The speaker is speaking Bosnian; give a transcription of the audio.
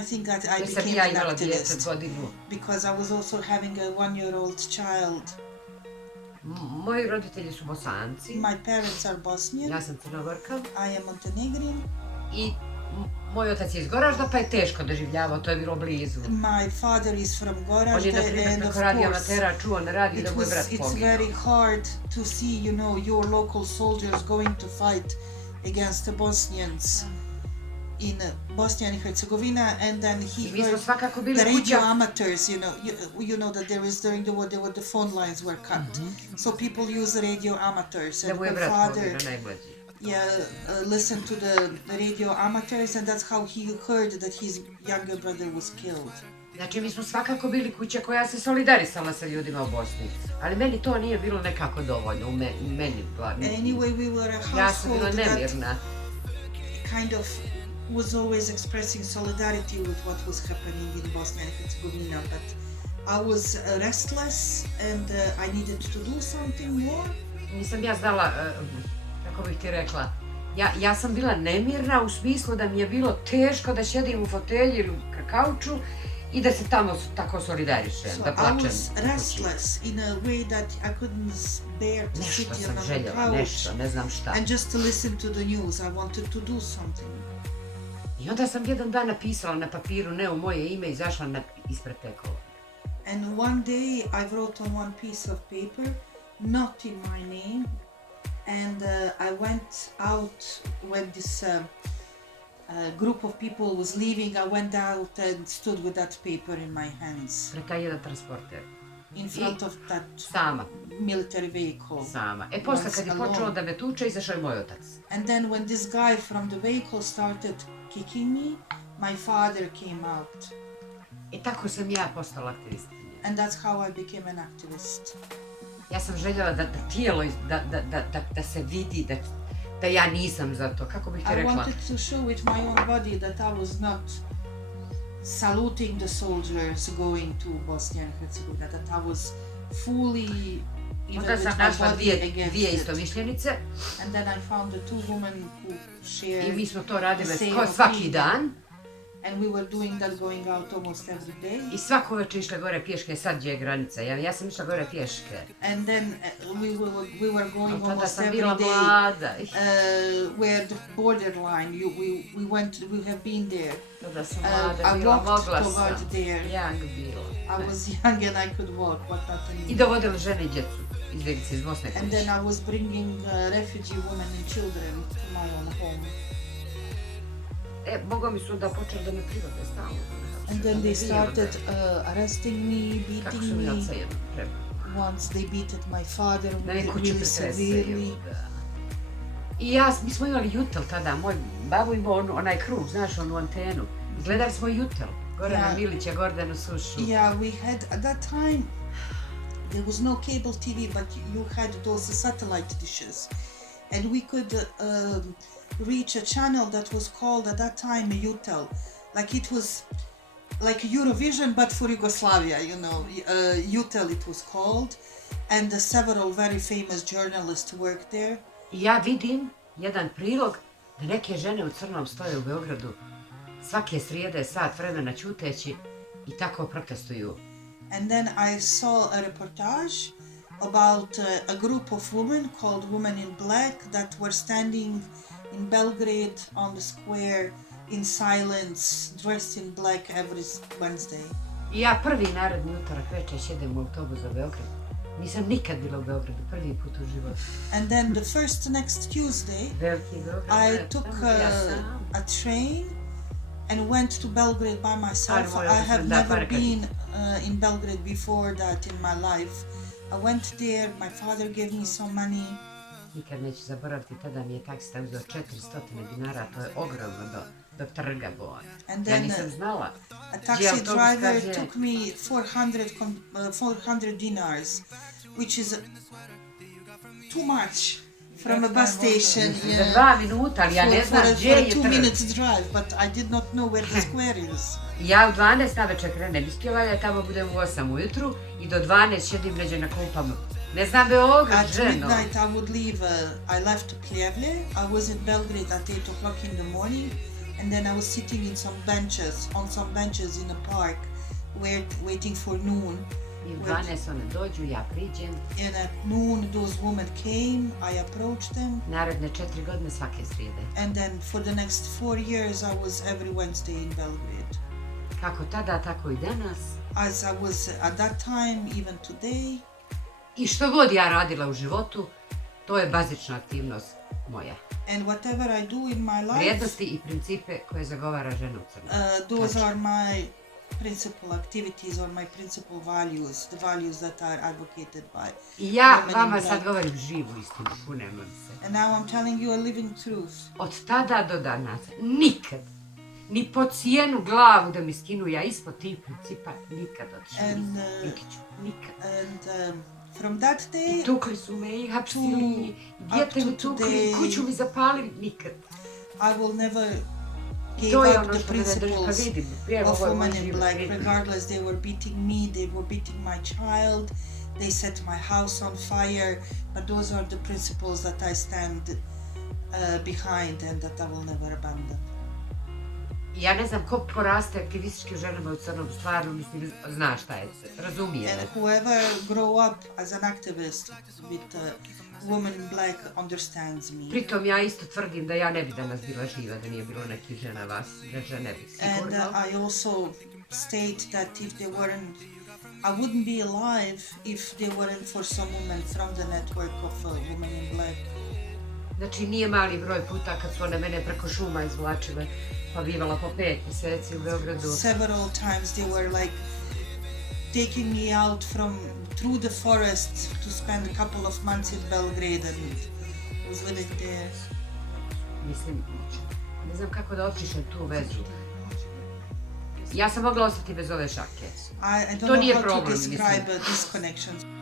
I think that I Jer sam became ja an imala dijete activist godinu. because I was also having a 1-year-old child. Moji roditelji su Bosanci. My parents are Bosnian. Ja sam Crnogorka. I am Montenegrin. I moj otac je iz Goražda, pa je teško doživljavao, to je bilo blizu. My father is from Goražde, on je, na primjer, and of preko radio course, amatera čuo na radiju da mu je brat it's poginuo. very hard to see, you know, your local soldiers going to fight against the Bosnians in Bosnia and Herzegovina, and then he heard the radio amateurs, you know that there is during the war the phone lines were cut, so people use radio amateurs, and my father listened to the radio amateurs, and that's how he heard that his younger brother was killed. Znači, mi smo svakako bili kuća koja se solidarisala sa ljudima u Bosni, ali meni to nije bilo nekako dovoljno, meni. Anyway, we were a household that kind of was always expressing solidarity with what was happening in Bosnia and Herzegovina, but I was restless and I needed to do something more. Nisam ja znala, kako bih ti rekla, ja sam bila nemirna u smislu da mi je bilo teško da sjedim u fotelji ili u kauču i da se tamo tako solidarišem, da plačem. I was restless in a way that I couldn't bear to sit on the couch ne znam šta. And just to listen to the news. I wanted to do something. I onda sam jedan dan napisala na papiru, ne u moje ime, izašla ispred te kolone. And one day I wrote on one piece of paper, not in my name, and I went out when this group of people was leaving. I went out and stood with that paper in my hands. Pred taj jedan transporter. In front of that military vehicle. Sama. Posle kad je počeo da me tuče, izašao je moj otac. And then when this guy from the vehicle started kicking me, my father came out. I tako sam ja postala aktivista. And that's how I became an activist. Ja sam željela da tijelo, da se vidi, da ja nisam za to, kako bih ti rekla. I wanted to show with my own body that I was not saluting the soldiers going to Bosnia and Herzegovina, that I was fully Onda sam našla dvije istomišljenice. And then I found the two women who shared. I mi smo to radile svaki dan. And we were doing that going out almost every day. I svako večer išle gore pješke, sad gdje je granica. Ja sam išla gore pješke. And then we were going almost every day. Where the borderline, we have been there. Tada sam mlada bila, mogla sam. Young bila. I was young and I could walk, but not anymore. I dovodila žene i djecu izbjeglice iz Bosne. And then I was bringing refugee women and children to my own home. Boga mi su onda počeli da me privode stalno. And then they started arresting me, beating me. Once they beated my father really severely. I mi smo imali jutel tada, moj babo imao onaj krug, znaš, onu antenu. Gledali smo jutel, Gorana Milića, Gordanu Sušu. Yeah, we had, at that time, there was no cable TV, but you had those satellite dishes. And we could reach a channel that was called at that time Jutel. Like it was like Eurovision but for Yugoslavia, you know. Jutel it was called. And several very famous journalists worked there. Ja vidim jedan prilog da neke žene u crnom stoje u Beogradu svake srijede sat vremena ćuteći i tako protestuju. And then I saw a reportage about a group of women called Women in Black that were standing in Belgrade on the square in silence, dressed in black every Wednesday. I ja prvi naredni utorak večer sjedem u autobus za Beograd. Nisam nikad bila u Beogradu, prvi put u životu. And then the next Tuesday, I took a train and went to Belgrade by myself. I have never been in Belgrade before that in my life. I went there, my father gave me some money. Nikad neću zaboraviti, tada mi je taksista uzeo 400 dinara, to je ogromno do trga Boja. Ja nisam znala. A taxi driver took me 400 dinars, which is too much from a bus station. Za 2 minuta, ali ja ne znam gdje je trg. For a 2 minutes drive, but I did not know where the square is. Ja u 12 na večer krenem iz Pjevalja, tamo budem u 8 ujutru i do 12 sjedim neđe na klupama. Ne znam Beograd, ženo. At midnight I would leave, I left Pljevlje, I was in Belgrade at 8 o'clock in the morning, and then I was sitting in some benches, on some benches in a park, waiting for noon. I u 12 one dođu, ja priđem. And at noon, those women came. I approached them. Naredne 4 godine svake srijede. And then for the next 4 years, I was every Wednesday in Belgrade. Kako tada, tako i danas. As I was at that time, even today. I što god ja radila u životu, to je bazična aktivnost moja. And whatever I do in my life, vrijednosti i principe koje zagovara žena u Crnoj. Those are my principal activities or my principal values, the values that are advocated by. I ja vama sad govorim živu istinu, kunem se. And now I'm telling you a living truth. Od tada do danas, nikad, ni po cijenu glavu da mi skinu, ja ispod tih principa nikad otišla nisam. Nikad. And from that day, I tukli su me i hapsili, djete mi tukli, kuću mi zapalili, nikad. I will never give up the principles of women in black, regardless they were beating me, they were beating my child, they set my house on fire, but those are the principles that I stand behind and that I will never abandon. Ja ne znam ko poraste aktivističkim ženama u Crnom, stvarno mislim, zna šta je, razumije. And whoever grow up as an activist with women in black understands me. Pritom ja isto tvrdim da ja ne bi danas bila živa, da nije bilo nekih žena vas, da ne bi sigurno. And I also state that if they weren't, I wouldn't be alive if they weren't for some women from the network of women in black. Znači nije mali broj puta kad su one mene preko šuma izvlačile, pa bivala po 5 mjeseci u Beogradu. Several times they were like taking me out through the forest to spend a couple of months in Belgrade and was living there. Mislim, ne znam kako da opišem tu vezu. Ja sam mogla ostati bez ove šake. I don't know how to describe this connection.